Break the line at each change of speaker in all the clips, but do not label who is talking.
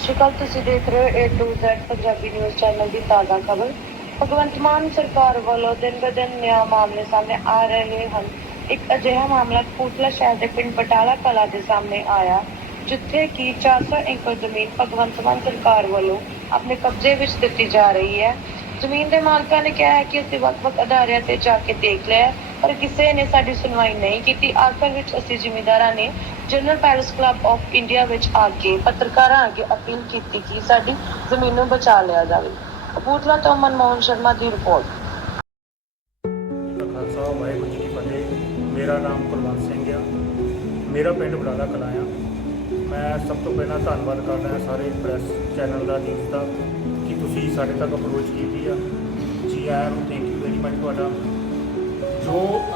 ਸ਼੍ਰੀ ਅਕਾਲ, ਤੁਸੀਂ ਦੇਖ ਰਹੇ ਹੋ A to Z Punjabi news channel ਦੀ ਤਾਜ਼ਾ ਖਬਰ। ਭਗਵੰਤ ਮਾਨ ਸਰਕਾਰ ਵੱਲੋਂ ਦਿਨ ਬ ਦਿਨ ਨਿਆਂ ਮਾਮਲੇ ਸਾਹਮਣੇ ਆ ਰਹੇ ਹਨ। ਇੱਕ ਅਜਿਹਾ ਮਾਮਲਾ ਕੋਟਲਾ ਸ਼ਹਿਰ ਦੇ ਪਿੰਡ ਬਟਾਲਾ ਕਲਾ ਦੇ ਸਾਹਮਣੇ ਆਇਆ, ਜਿੱਥੇ ਕਿ 400 ਏਕੜ ਜ਼ਮੀਨ ਭਗਵੰਤ ਮਾਨ ਸਰਕਾਰ ਵੱਲੋਂ ਆਪਣੇ ਕਬਜ਼ੇ ਵਿੱਚ ਦਿੱਤੀ ਜਾ ਰਹੀ ਹੈ। ਜ਼ਮੀਨ ਦੇ ਮਾਲਕਾਂ ਨੇ ਕਿਹਾ ਹੈ ਕਿ ਅਸੀਂ ਵੱਖ-ਵੱਖ ਅਦਾਰਿਆਂ ਤੇ ਜਾ ਕੇ ਦੇਖ ਲਿਆ ਪਰ ਕਿਸੇ ਨੇ ਸਾਡੀ ਸੁਣਵਾਈ ਨਹੀਂ ਕੀਤੀ। ਆਖਰ ਵਿੱਚ ਅਸੀਂ ਜ਼ਿਮੀਂਦਾਰਾਂ ਨੇ general Paris club of India ਵਿੱਚ ਆ ਕੇ ਪੱਤਰਕਾਰਾਂ ਅੱਗੇ ਅਪੀਲ ਕੀਤੀ ਕਿ ਸਾਡੀ ਜ਼ਮੀਨ ਨੂੰ ਬਚਾ ਲਿਆ ਜਾਵੇ। ਕਪੂਰਥਲਾ ਤੋਂ ਮਨਮੋਹਨ ਸ਼ਰਮਾ ਦੀ ਰਿਪੋਰਟ।
ਖਾਲਸਾ ਵਾਹਿਗੁਰੂ ਜੀ ਕੀ ਫਤਿਹ। ਮੇਰਾ ਨਾਮ ਕੁਲਵੰਤ ਸਿੰਘ ਆ। ਮੇਰਾ ਪਿੰਡ ਬੜਾਲਾ ਕਲਾਂ ਮੈਂ ਸਭ ਤੋਂ ਪਹਿਲਾਂ ਧੰਨਵਾਦ ਕਰਦਾ ਹਾਂ ਸਾਰੇ ਪ੍ਰੈਸ ਚੈਨਲ ਦਾ ਨਿਊਜ਼ ਦਾ, ਕਿ ਤੁਸੀਂ ਸਾਡੇ ਤੱਕ ਅਪਰੋਚ ਕੀਤੀ ਆ। ਜੀ ਆਇਆਂ ਨੂੰ ਥੈਂਕ ਯੂ ਵੈਰੀ ਮਚ ਤੁਹਾਡਾ।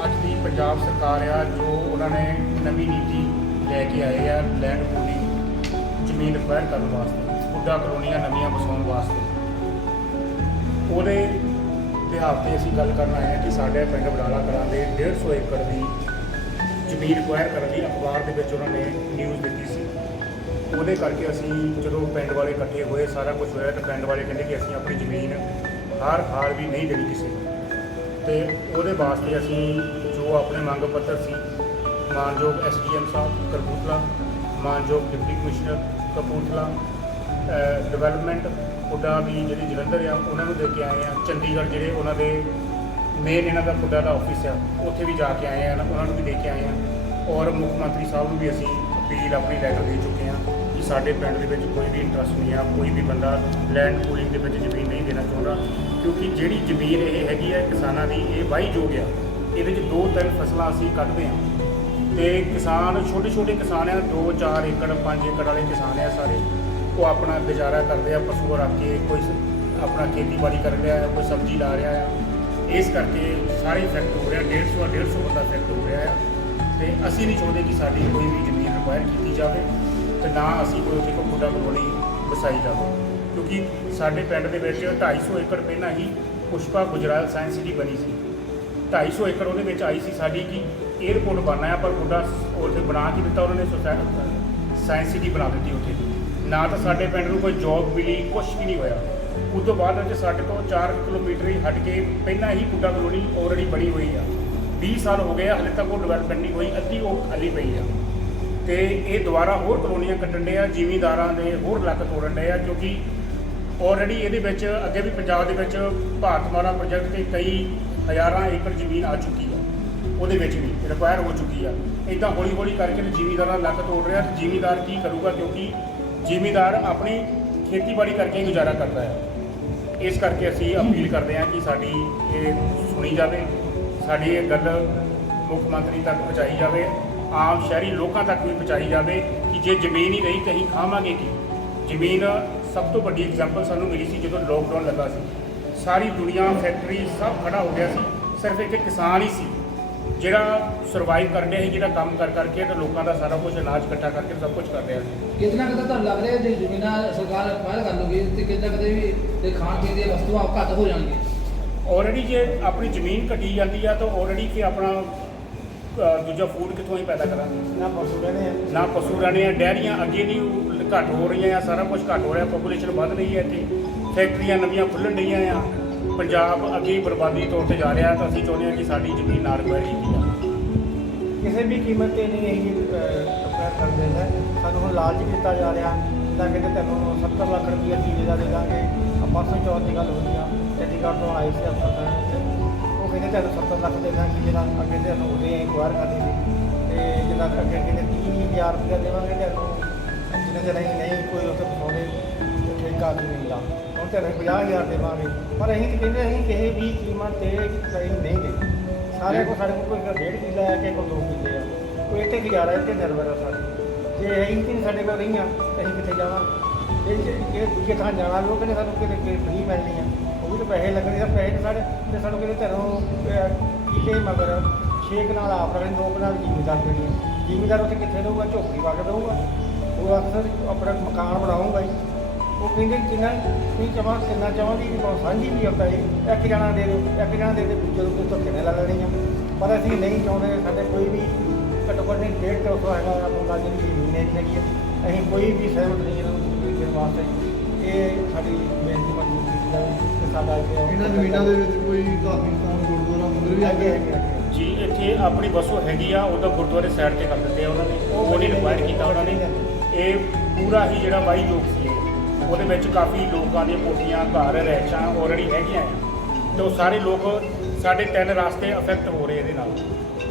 ਅੱਜ ਦੀ ਪੰਜਾਬ ਸਰਕਾਰ ਆ, ਜੋ ਉਹਨਾਂ ਨੇ ਨਵੀਂ ਨੀਤੀ ਲੈ ਕੇ ਆਏ ਆ, ਲੈਂਡ ਪੂਲਿੰਗ ਜ਼ਮੀਨ ਅਕਵਾਇਰ ਕਰਨ ਵਾਸਤੇ, ਬੁੱਢਾ ਕਲੋਨੀਆਂ ਨਵੀਆਂ ਵਸਾਉਣ ਵਾਸਤੇ। ਉਹਦੇ ਬਿਹਾਰ ਤੇ ਅਸੀਂ ਗੱਲ ਕਰਨ ਆਏ ਹਾਂ ਕਿ ਸਾਡੇ ਪਿੰਡ ਬੜਾਲਾ ਕਲਾਂ ਦੇ 150 ਏਕੜ ਦੀ ਜ਼ਮੀਨ ਅਕਵਾਇਰ ਕਰਨ ਲਈ ਅਖਬਾਰ ਦੇ ਵਿੱਚ ਉਹਨਾਂ ਨੇ ਨਿਊਜ਼ ਦਿੱਤੀ ਸੀ। ਉਹਦੇ ਕਰਕੇ ਅਸੀਂ ਜਦੋਂ ਪਿੰਡ ਵਾਲੇ ਇਕੱਠੇ ਹੋਏ, ਸਾਰਾ ਕੁਝ ਹੋਇਆ ਤਾਂ ਪਿੰਡ ਵਾਲੇ ਕਹਿੰਦੇ ਕਿ ਅਸੀਂ ਆਪਣੀ ਜ਼ਮੀਨ ਹਰ ਹਾਲ ਵੀ ਨਹੀਂ ਦੇਣੀ ਕਿਸੇ ਨੂੰ। ਤੇ ਉਹਦੇ ਵਾਸਤੇ ਅਸੀਂ ਜੋ ਆਪਣੇ ਮੰਗ ਪੱਤਰ ਸੀ, ਮਾਨਯੋਗ ਐਸਡੀਐਮ ਸਾਹਿਬ ਕਪੂਰਥਲਾ, ਮਾਨਯੋਗ deputy commissioner Kapurthala development PUDA ਵੀ ਜਿਹੜੀ ਜਲੰਧਰ ਆ, ਉਹਨਾਂ ਨੂੰ ਦੇ ਕੇ ਆਏ ਆ। ਚੰਡੀਗੜ੍ਹ ਜਿਹੜੇ ਉਹਨਾਂ ਦੇ ਮੇਨ ਇਹਨਾਂ ਦਾ ਪੁੱਡਾ ਦਾ ਆਫਿਸ ਆ, ਉੱਥੇ ਵੀ ਜਾ ਕੇ ਆਏ ਆ, ਉਹਨਾਂ ਨੂੰ ਵੀ ਦੇ ਕੇ ਆਏ ਆ। ਔਰ ਮੁੱਖ ਮੰਤਰੀ ਸਾਹਿਬ ਨੂੰ ਵੀ ਅਸੀਂ ਅਪੀਲ ਆਪਣੀ ਲੈਟਰ ਦੇ ਚੁੱਕੇ ਆ ਕਿ ਸਾਡੇ ਪਿੰਡ ਦੇ ਵਿੱਚ ਕੋਈ ਵੀ ਇੰਟਰਸਟ ਨਹੀਂ ਆ, ਕੋਈ ਵੀ ਬੰਦਾ ਲੈਂਡ ਪੂਲਿੰਗ ਦੇ ਵਿੱਚ ਜ਼ਮੀਨ ਨਹੀਂ ਦੇਣਾ ਚਾਹੁੰਦਾ, ਕਿਉਂਕਿ ਜਿਹੜੀ ਜ਼ਮੀਨ ਇਹ ਹੈਗੀ ਹੈ ਕਿਸਾਨਾਂ ਦੀ, ਇਹ ਵਾਹੀ ਯੋਗ ਆ। ਇਹਦੇ 'ਚ ਦੋ ਤਿੰਨ ਫਸਲਾਂ ਅਸੀਂ ਕੱਢਦੇ ਹਾਂ। ਤੇ ਕਿਸਾਨ ਛੋਟੇ ਛੋਟੇ ਕਿਸਾਨ ਆ 2 4 ਏਕੜ 5 ਏਕੜ ਵਾਲੇ ਕਿਸਾਨ ਆ ਸਾਰੇ। ਉਹ ਆਪਣਾ ਗੁਜ਼ਾਰਾ ਕਰਦੇ ਆ, ਪਸ਼ੂ ਰੱਖ ਕੇ, ਕੋਈ ਆਪਣਾ ਖੇਤੀਬਾੜੀ ਕਰ ਰਿਹਾ ਹੈ ਕੋਈ ਸਬਜ਼ੀ ਲਾ ਰਿਹਾ ਆ। ਇਸ ਕਰਕੇ ਸਾਰੇ ਇਫੈਕਟ ਹੋ ਰਿਹਾ 150 150 ਬੰਦਾ ਇਫੈਕਟ ਹੋ ਰਿਹਾ ਆ। ਤੇ ਅਸੀਂ ਨਹੀਂ ਚਾਹੁੰਦੇ ਕਿ ਸਾਡੀ ਕੋਈ ਵੀ ਜ਼ਮੀਨ ਰਿਕੁਆਇਰ ਕੀਤੀ ਜਾਵੇ, ਤੇ ਨਾ ਅਸੀਂ ਕੋਈ ਉੱਥੇ ਕੋਈ ਬੁੱਢਾ ਕਲੋਨੀ ਵਸਾਈ ਜਾਵੇ। ਕਿਉਂਕਿ ਸਾਡੇ ਪਿੰਡ ਦੇ ਵਿੱਚ 250 ਏਕੜ ਪਹਿਲਾਂ ਹੀ ਪੁਸ਼ਪਾ ਗੁਜਰਾਲ ਸਾਇੰਸ ਸਿਟੀ ਬਣੀ ਸੀ। 250 ਏਕੜ ਉਹਦੇ ਵਿੱਚ ਆਈ ਸੀ ਸਾਡੀ ਕਿ 에어ਪੋਰਟ ਬਣਨਾ ਪਰ ਬੁੱਢਾ ਉੱਥੇ ਬਣਾ ਕੇ ਦਿੱਤਾ, ਉਹਨਾਂ ਨੇ ਸੋਸਾਇਟੀ ਸਾਇੰਸ ਸਿਟੀ ਬਣਾ ਦਿੱਤੀ ਉੱਥੇ। ਨਾ ਤਾਂ ਸਾਡੇ ਪਿੰਡ ਨੂੰ ਕੋਈ ਜੌਬ ਮਿਲੀ ਕੁਝ ਵੀ ਨਹੀਂ ਹੋਇਆ। ਉਸ ਤੋਂ ਬਾਅਦ ਵਿੱਚ ਸਾਡੇ ਤੋਂ 4 ਕਿਲੋਮੀਟਰ ਹੀ ਹਟ ਕੇ ਪਹਿਲਾਂ ਹੀ ਗੁੱਡਾ ਕਲੋਨੀ ਆਲਰੇਡੀ ਬਣੀ ਹੋਈ ਆ। 20 ਸਾਲ ਹੋ ਗਏ ਆ, ਹਲੇ ਤੱਕ ਉਹ ਡਿਵੈਲਪਮੈਂਟ ਨਹੀਂ ਹੋਈ, ਅੱਧੀ ਉਹ ਖਾਲੀ ਪਈ ਆ। ਤੇ ਇਹ ਦੁਬਾਰਾ ਹੋਰ ਕਲੋਨੀਆਂ ਕੱਟਣ ਦੇ ਆ, ਜ਼ਿਮੀਂਦਾਰਾਂ ਦੇ ਹੋਰ ਲੱਕ ਤੋੜਨ ਦੇ ਆ ਕਿਉਂਕਿ ਆਲਰੇਡੀ ਇਹਦੇ ਵਿੱਚ ਅੱਗੇ ਵੀ ਪੰਜਾਬ ਦੇ ਵਿੱਚ ਭਾਰਤ ਮਾਲਾ ਪ੍ਰੋਜੈਕਟ ਤੇ ਕਈ ਹਜ਼ਾਰਾਂ ਏਕੜ ਜ਼ਮੀਨ ਆ ਚੁੱਕੀ ਆ ਉਹਦੇ ਵਿੱਚ ਵੀ ਰਿਕੁਆਇਰ ਹੋ ਚੁੱਕੀ ਆ। ਇਦਾਂ ਹੌਲੀ ਹੌਲੀ ਕਰਕੇ ਤੇ ਜ਼ਿਮੀਂਦਾਰਾਂ ਲੱਕ ਤੋੜ ਰਿਹਾ ਤੇ ਜ਼ਿਮੀਦਾਰ ਕੀ ਕਰੂਗਾ ਕਿਉਂਕਿ ਜ਼ਿਮੀਦਾਰ ਆਪਣੀ ਖੇਤੀਬਾੜੀ ਕਰਕੇ ਹੀ ਗੁਜ਼ਾਰਾ ਕਰਦਾ ਹੈ। ਇਸ ਕਰਕੇ ਅਸੀਂ ਅਪੀਲ ਕਰਦੇ ਹਾਂ ਕਿ ਸਾਡੀ ਇਹ ਸੁਣੀ ਜਾਵੇ, ਸਾਡੀ ਇਹ ਗੱਲ ਮੁੱਖ ਮੰਤਰੀ ਤੱਕ ਪਹੁੰਚਾਈ ਜਾਵੇ, ਆਮ ਸ਼ਹਿਰੀ ਲੋਕਾਂ ਤੱਕ ਵੀ ਪਹੁੰਚਾਈ ਜਾਵੇ ਕਿ ਜੇ ਜ਼ਮੀਨ ਹੀ ਨਹੀਂ ਤਾਂ ਅਸੀਂ ਖਾਵਾਂਗੇ ਕੀ? ਜ਼ਮੀਨ ਸਭ ਤੋਂ ਵੱਡੀ ਐਗਜ਼ਾਮਪਲ ਸਾਨੂੰ ਮਿਲੀ ਸੀ ਜਦੋਂ ਲੋਕਡਾਊਨ ਲੱਗਾ ਸੀ। ਸਾਰੀ ਦੁਨੀਆ ਫੈਕਟਰੀ ਸਭ ਖੜਾ ਹੋ ਗਿਆ ਸੀ। ਸਿਰਫ ਇੱਕ ਕਿਸਾਨ ਹੀ ਸੀ ਜਿਹੜਾ ਸਰਵਾਈਵ ਕਰ ਰਿਹਾ ਸੀ ਜਿਹੜਾ ਕੰਮ ਕਰ ਕਰਕੇ ਤੇ ਲੋਕਾਂ ਦਾ ਸਾਰਾ ਕੁਝ ਅਨਾਜ ਇਕੱਠਾ ਕਰਕੇ ਸਭ ਕੁਝ ਕਰ ਰਿਹਾ ਸੀ।
ਕਿਤਨਾ ਕਿਤੇ ਤੁਹਾਨੂੰ ਲੱਗ ਰਿਹਾ ਜੇ ਜ਼ਮੀਨਾਂ ਸਰਕਾਰ ਅਕਵਾਇਰ ਕਰ ਲੂਗੀ ਤੇ ਕਿਤੇ ਕਿਤੇ ਵੀ ਤੇ ਖਾਣ ਪੀਣ ਦੀਆਂ ਵਸਤੂਆਂ ਘੱਟ ਹੋ ਜਾਣਗੀਆਂ?
ਆਲਰੇਡੀ ਜੇ ਆਪਣੀ ਜ਼ਮੀਨ ਘਟੀ ਜਾਂਦੀ ਆ ਤਾਂ ਆਲਰੇਡੀ ਕਿ ਆਪਣਾ ਦੂਜਾ ਫੂਡ ਕਿੱਥੋਂ ਹੀ ਪੈਦਾ ਕਰਾਂਗੇ?
ਨਾ ਪਸ਼ੂ ਰਹਿਣੇ ਆ।
ਨਾ ਪਸ਼ੂ ਰਹਿਣੇ ਆ ਡੈਰੀਆਂ ਅੱਗੇ ਨਹੀਂ ਉਹ ਘੱਟ ਹੋ ਰਹੀਆਂ ਆ ਸਾਰਾ ਕੁਝ ਘੱਟ ਹੋ ਰਿਹਾ ਪੋਪੂਲੇਸ਼ਨ ਵੱਧ ਰਹੀ ਹੈ ਇੱਥੇ। ਫੈਕਟਰੀਆਂ ਨਵੀਆਂ ਖੁੱਲ੍ਹਣ ਡਈਆਂ ਆ। ਪੰਜਾਬ ਅੱਗੇ ਬਰਬਾਦੀ ਤੌਰ ਤੇ ਜਾ ਰਿਹਾ ਤਾਂ ਅਸੀਂ ਚਾਹੁੰਦੇ ਹਾਂ ਕਿ ਸਾਡੀ ਜ਼ਮੀਨ ਨਾਲ ਰਿਕਵਾਇਰ ਕੀਤੀ ਜਾਵੇ।
ਕਿਸੇ ਵੀ ਕੀਮਤ ਤੇ ਨਹੀਂ ਇਹ ਅਪਲਾਈ ਕਰਦੇ ਹੈ ਸਾਨੂੰ ਹੁਣ ਲਾਲਚ ਵੀ ਦਿੱਤਾ ਜਾ ਰਿਹਾ ਤਾਂ ਕਹਿੰਦੇ ਤੁਹਾਨੂੰ 70 ਲੱਖ ਰੁਪਈਆ ਚੀਜ਼ ਦਾ ਦੇ ਦਾਂਗੇ। ਆ ਪਰਸੋਂ ਚੌਥ ਦੀ ਗੱਲ ਹੋਈ ਆ ਚੰਡੀਗੜ੍ਹ ਤੋਂ ਆਏ ਸੀ ਅਫਸਰ। ਸਾਹਿਬ ਕਹਿੰਦੇ ਤੁਹਾਨੂੰ 70 ਲੱਖ ਦੇਵਾਂਗੇ ਜਿਹੜਾ ਅੱਗੇ ਤੁਹਾਨੂੰ ਉਹਦੇ ਇਨਕੁਆਇਰ ਕਰਨੀ ਸੀ। ਤੇ ਜਿਹੜਾ ਅੱਗੇ ਕਹਿੰਦੇ 30000 ਰੁਪਈਆ ਦੇਵਾਂਗੇ ਤੁਹਾਨੂੰ ਜਿੰਨੇ ਚਿਰ ਅਸੀਂ ਨਹੀਂ, ਕੋਈ ਉੱਥੇ ਪਸਾਉਂਦੇ ਠੇਕਾ ਨਹੀਂ ਮਿਲਦਾ। ਹੁਣ ਤੇ ਅਸੀਂ 50000 ਦੇਵਾਂਗੇ। ਪਰ ਅਸੀਂ ਤਾਂ ਕਹਿੰਦੇ ਅਸੀਂ ਕਿਸੇ ਵੀ ਕੀਮਤ ਤੇ ਅਸੀਂ ਨਹੀਂ ਦੇ ਸਾਰੇ ਕੋ ਸਾਡੇ ਕੋਲ ਕੋਈ ਡੇਢ ਕਿੱਲਾ ਹੈ ਕਿ ਕੋਈ ਦੋ ਕਿੱਲੇ ਆ। ਕੋਈ ਇੱਥੇ ਗੁਜ਼ਾਰਾ ਇੱਥੇ ਨਿਰਭਰ ਆ ਸਾਡੇ ਜੇ ਅਸੀਂ ਤਿੰਨ ਸਾਡੇ ਕੋਲ ਰਹੀਆਂ ਤੇ ਅਸੀਂ ਕਿੱਥੇ ਜਾਵਾਂਗੇ? ਇਹ ਜੇ- ਇਹ ਦੂਜੇ ਥਾਂ ਜਾਣਾ ਵੀ ਉਹ ਕਹਿੰਦੇ ਸਾਨੂੰ ਕਿਤੇ ਕਿ ਫਰੀ ਮਿਲਣੀ ਆ। ਉਹ ਵੀ ਤਾਂ ਪੈਸੇ ਲੱਗਣੇ ਆ ਪੈਸੇ ਤਾਂ ਸਾਡੇ ਤੇ ਸਾਨੂੰ ਕਿਤੇ ਘਰੋਂ ਅਹ, ਮਗਰ ਛੇ ਕਨਾਲ ਆਪ ਰੱਖਣੇ ਦੋ ਕਨਾਲ ਜ਼ਿਮੀਦਾਰ ਦੇਣੀ ਆ। ਜ਼ਿਮੀਦਾਰ ਉੱਥੇ ਕਿੱਥੇ ਰਹੂਗਾ? ਝੋਪੜੀ ਪਾ ਕੇ ਰਹੂਗਾ। ਉਹ ਅਕਸਰ ਆਪਣਾ ਮਕਾਨ ਬਣਾਉਂਗਾ ਜੀ। ਉਹ ਕਹਿੰਦੇ ਜਿੰਨਾ ਤੁਸੀਂ ਚਾਹਾਂ ਕਿੰਨਾ ਚਾਹਾਂਗੀ ਵੀ ਬਹੁਤ ਸਾਂਝੀ ਵੀ ਹੁੰਦਾ ਜੀ ਇੱਕ ਜਣਾ ਦੇ ਦਿਓ ਇੱਕ ਜਣਾ ਦੇ ਦੇ ਦੂਜੇ ਨੂੰ ਧੱਕੇ ਨਾਲ ਲੈ ਲੈਣੀ ਆ। ਪਰ ਅਸੀਂ ਨਹੀਂ ਚਾਹੁੰਦੇ ਸਾਡੇ ਕੋਈ ਵੀ ਘੱਟੋ ਘੱਟ ਨਹੀਂ ਡੇਢ ਦੋ ਸੌ ਹੈਗਾ ਬੰਦਾ ਜਿਹੜੀ ਜ਼ਮੀਨ ਹੈਗੀ ਆ। ਅਸੀਂ ਕੋਈ ਵੀ ਸਹਿਮਤ ਨਹੀਂ ਵਾਸਤੇ ਇਹ ਸਾਡੀ ਬੇਨਤੀ ਮਨਜ਼ੂਰ ਕੀਤੀ ਜਾਵੇ ਕਿ ਸਾਡਾ ਇੱਥੇ
ਇਹਨਾਂ ਜ਼ਮੀਨਾਂ ਦੇ ਵਿੱਚ ਕੋਈ ਧਾਰਮਿਕ ਸਥਾਨ ਗੁਰਦੁਆਰਾ ਮੰਦਿਰ ਵੀ
ਅੱਗੇ
ਹੈਗੇ
ਅੱਗੇ ਅੱਗੇ
ਜੀ ਇੱਥੇ ਆਪਣੀ ਵਸੋਂ ਹੈਗੀ ਆ ਉਹਦਾ ਗੁਰਦੁਆਰੇ ਸਾਈਡ ਤੇ ਕਰ ਦਿੱਤੇ ਆ ਉਹਨਾਂ ਨੇ। ਉਹ ਨਹੀਂ ਰਿਕਵਾਇਰ ਕੀਤਾ ਉਹਨਾਂ ਨੇ। ਇਹ ਪੂਰਾ ਹੀ ਜਿਹੜਾ ਵਾਈ ਯੋਗ ਸੀ ਇਹ। ਉਹਦੇ ਵਿੱਚ ਕਾਫੀ ਲੋਕਾਂ ਦੀਆਂ ਕੋਠੀਆਂ ਘਰ ਰਹਿਸ਼ਾਂ ਆਲਰੇਡੀ ਹੈਗੀਆਂ ਆ। ਤੇ ਉਹ ਸਾਰੇ ਲੋਕ ਸਾਡੇ ਤਿੰਨ ਰਾਸਤੇ ਅਫੈਕਟ ਹੋ ਰਹੇ ਇਹਦੇ ਨਾਲ।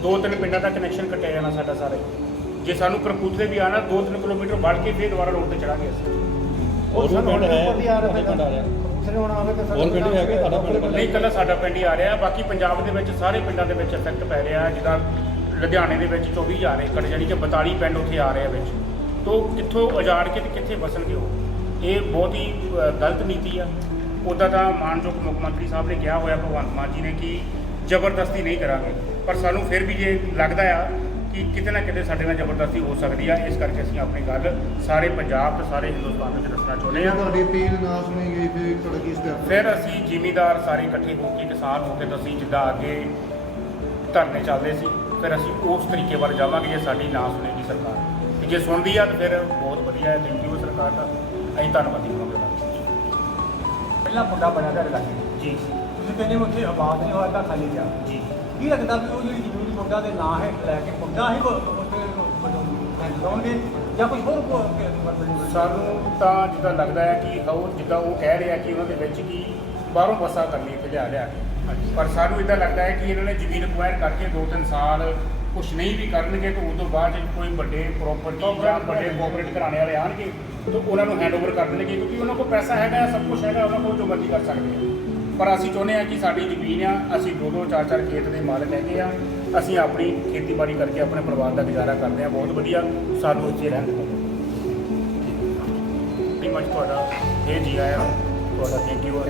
ਦੋ ਤਿੰਨ ਪਿੰਡਾਂ ਦਾ ਕਨੈਕਸ਼ਨ ਕੱਟਿਆ ਜਾਣਾ ਸਾਡਾ ਸਾਰੇ। ਜੇ ਸਾਨੂੰ ਕਰਪੂਤਲੇ ਵੀ ਆਣਾ 2-3 ਕਿਲੋਮੀਟਰ ਵੱਢ ਕੇ ਫਿਰ ਦੁਬਾਰਾ ਰੋਡ ਤੇ ਚੜਾਂਗੇ ਅਸੀਂ।
ਹੋਰ
ਵੀ ਪਿੰਡ ਹੈ, ਪਿੰਡ ਆ ਰਿਹਾ। ਹੋਰ ਪਿੰਡ ਵੀ ਹੈਗੇ, ਸਾਡਾ ਪਿੰਡ ਇਕੱਲਾ
ਨਹੀਂ ਇਕੱਲਾ ਸਾਡਾ ਪਿੰਡ ਹੀ ਆ ਰਿਹਾ। ਬਾਕੀ ਪੰਜਾਬ ਦੇ ਵਿੱਚ ਸਾਰੇ ਪਿੰਡਾਂ ਦੇ ਵਿੱਚ ਇਫੈਕਟ ਪੈ ਰਿਹਾ ਜਿੱਦਾਂ ਲੁਧਿਆਣੇ ਦੇ ਵਿੱਚ 24000 ਏਕੜ ਯਾਨੀ ਕਿ 42 ਪਿੰਡ ਉੱਥੇ ਆ ਰਹੇ ਆ ਵਿੱਚ। ਤੋਂ ਕਿੱਥੋਂ ਉਜਾੜ ਕੇ ਤੇ ਕਿੱਥੇ ਵਸਣਗੇ ਉਹ? ਇਹ ਬਹੁਤ ਹੀ ਗਲਤ ਨੀਤੀ ਆ। ਉੱਦਾਂ ਤਾਂ ਮਾਨਯੋਗ ਮੁੱਖ ਮੰਤਰੀ ਸਾਹਿਬ ਨੇ ਕਿਹਾ ਹੋਇਆ ਭਗਵੰਤ ਮਾਨ ਜੀ ਨੇ ਕਿ ਜ਼ਬਰਦਸਤੀ ਨਹੀਂ ਕਰਾਂਗੇ। ਪਰ ਸਾਨੂੰ ਫਿਰ ਵੀ ਜੇ ਲੱਗਦਾ ਆ ਕਿ ਕਿਤੇ ਨਾ ਕਿਤੇ ਸਾਡੇ ਨਾਲ ਜ਼ਬਰਦਸਤੀ ਹੋ ਸਕਦੀ ਆ। ਇਸ ਕਰਕੇ ਅਸੀਂ ਆਪਣੀ ਗੱਲ ਸਾਰੇ ਪੰਜਾਬ ਤੇ ਸਾਰੇ ਹਿੰਦੁਸਤਾਨ ਵਿੱਚ ਦੱਸਣਾ ਚਾਹੁੰਦੇ ਆ।
ਤੁਹਾਡੀ ਅਪੀਲ ਨਾ ਸੁਣੀ ਗਈ ਤੇ ਤੁਹਾਡਾ ਕੀ ਸਟੈਪ
ਫਿਰ ਅਸੀਂ ਜ਼ਿਮੀਂਦਾਰ ਸਾਰੇ ਇਕੱਠੇ ਹੋ ਕੇ ਕਿਸਾਨ ਹੋ ਕੇ ਅਸੀਂ ਜਿੱਦਾਂ ਅੱਗੇ ਧਰਨੇ ਚੱਲਦੇ ਸੀ ਫਿਰ ਅਸੀਂ ਉਸ ਤਰੀਕੇ ਵੱਲ ਜਾਵਾਂਗੇ ਜੇ ਸਾਡੀ ਨਾ ਸੁਣੇਗੀ ਸਰਕਾਰ। ਤੇ ਜੇ ਸੁਣਦੀ ਆ ਤਾਂ ਫਿਰ ਬਹੁਤ ਵਧੀਆ ਹੈ। ਥੈਂਕ ਯੂ ਸਰਕਾਰ ਦਾ। ਅਸੀਂ ਧੰਨਵਾਦੀ ਹੋਵਾਂਗੇ।
ਪਹਿਲਾ ਮੁੰਡਾ ਬਣਿਆ ਤੁਹਾਡੇ ਲਾਗੇ
ਜੀ।
ਤੁਸੀਂ ਕਹਿੰਦੇ ਉੱਥੇ ਆਬਾਦ ਨਹੀਂ ਹੋਇਆ ਤਾਂ ਖਾਲੀ ਗਿਆ
ਜੀ।
ਕੀ ਲੱਗਦਾ ਵੀ ਉਹ ਜਿਹੜੀ ਜ਼ਮੀਨ ਮੁੰਡਾ ਦੇ ਨਾਂ ਹੈ ਲੈ ਕੇ ਮੁੰਡਾ ਹੀ ਉੱਥੇ ਬਣਾਉਣਗੇ ਜਾਂ ਕੋਈ ਹੋਰ ਕੋ-
ਸਾਨੂੰ ਤਾਂ ਜਿੱਦਾਂ ਲੱਗਦਾ ਹੈ ਕਿ ਉਹ ਜਿੱਦਾਂ ਉਹ ਕਹਿ ਰਿਹਾ ਕਿ ਉਹਨਾਂ ਦੇ ਵਿੱਚ ਕੀ ਬਾਹਰੋਂ ਬੱਸਾਂ ਕਰਨੀ ਇੱਥੇ ਲਿਆ ਲਿਆ ਕੇ। ਪਰ ਸਾਨੂੰ ਇਦਾਂ ਲੱਗਦਾ ਹੈ ਕਿ ਇਹਨਾਂ ਨੇ ਜ਼ਮੀਨ ਅਕਵਾਇਰ ਕਰਕੇ 2-3 ਸਾਲ ਕੁਝ ਨਹੀਂ ਵੀ ਕਰਨਗੇ ਤਾਂ ਤੋਂ ਬਾਅਦ ਜੇ ਕੋਈ ਵੱਡੇ ਪ੍ਰਾਪਰਟੀ ਜਾਂ ਵੱਡੇ ਕੋਆਪਰੇਟ ਘਰਾਣੇ ਵਾਲੇ ਆਣਗੇ ਤਾਂ ਉਹਨਾਂ ਨੂੰ ਹੈਂਡਓਵਰ ਕਰ ਦੇਣਗੇ ਕਿਉਂਕਿ ਉਹਨਾਂ ਕੋਲ ਪੈਸਾ ਹੈਗਾ ਸਭ ਕੁਝ ਹੈਗਾ ਉਹਨਾਂ ਕੋਲ ਜੋ ਮਰਜ਼ੀ ਕਰ ਸਕਦੇ ਆ। ਪਰ ਅਸੀਂ ਚਾਹੁੰਦੇ ਆ ਕਿ ਸਾਡੀ ਜ਼ਮੀਨ ਆ ਅਸੀਂ ਦੋ ਦੋ ਚਾਰ ਚਾਰ ਖੇਤ ਦੇ ਮਾਲਕ ਹੈਗੇ ਆ ਅਸੀਂ ਆਪਣੀ ਖੇਤੀਬਾੜੀ ਕਰਕੇ ਆਪਣੇ ਪਰਿਵਾਰ ਦਾ ਗੁਜ਼ਾਰਾ ਕਰਦੇ ਆ ਬਹੁਤ ਵਧੀਆ ਸਾਨੂੰ ਇੱਥੇ ਰਹਿਣ ਦਿਓ। pretty much ਤੁਹਾਡਾ ਇਹ ਜੀ ਆਇਆ ਤੁਹਾਡਾ ਥੈਂਕ ਯੂ